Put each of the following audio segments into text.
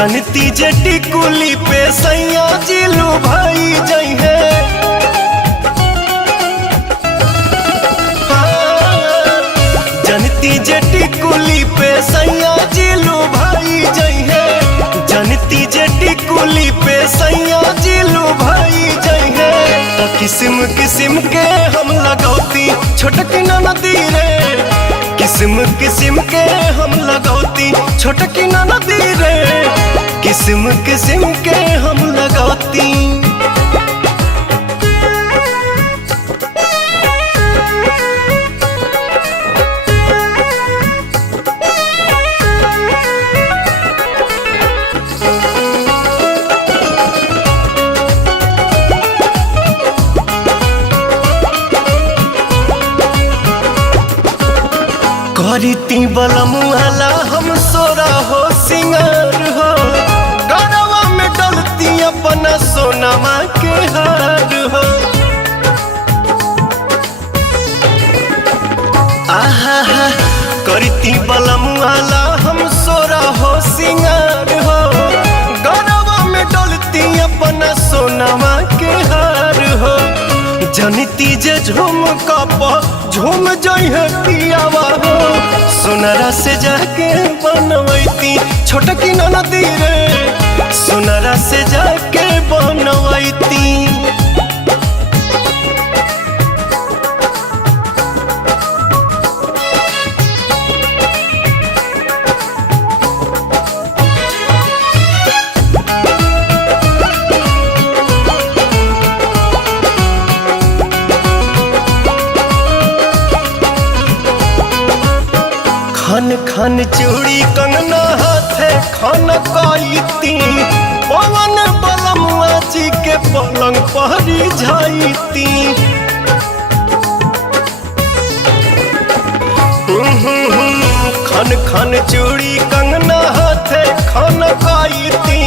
जनती जे टिकुली पे सैया जिलू भाई जई है। जनती जे टिकुली पे सैया जिलू भाई जई है। जनती जे टिकुली पे सैया जिलू भाई जई है। तो किस्म किस्म के हम लगौती छोटकी नदी रे। किस्म किस्म के हम लगौती छोटकी नदी रे। किस्म किस्म के हम लगौती। करीती बलमुआला हम सोरा हो सिंगार हो। गरवा में डलती अपना सोनमा के हार हो। आहा करीती बलमुआला हम सोरा हो सिंगार हो। गरवा में डलती अपना सोनमा के हार हो। जनती जे झूम कप झूम जई है पियावा हो। सोनरा से जाके बनवैती छोटकी नदी रे। सोनरा से जाके बनवैती। खन खन चूड़ी कंगना हाथे खन काईती। पवन बलमुआ जी के पलंग पहरी जाईती। खन खन चूड़ी कंगना हाथे खन काईती।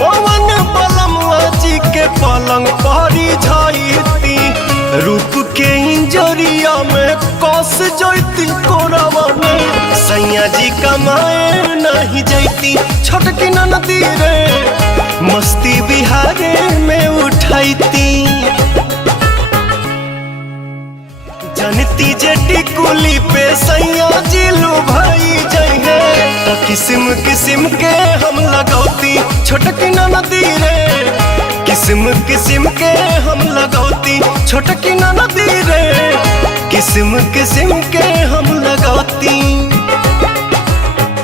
पवन बलमुआ जी के पलंग पहरी जाईती। रूप के इंजरिया में कस जैती कोरावा में। सैया जी कमाए नहीं जैती छोटकी नदी रे। मस्ती बिहारे में उठाईती। जनती जे टिकुली पे सैया जिलू भाई जई है। तो किस्म किस्म के हम लगौती छोटकी नदी रे। किस्म किस्म के हम लगौती छोटकी नदी रे। किस्म किस्म के हम लगौती।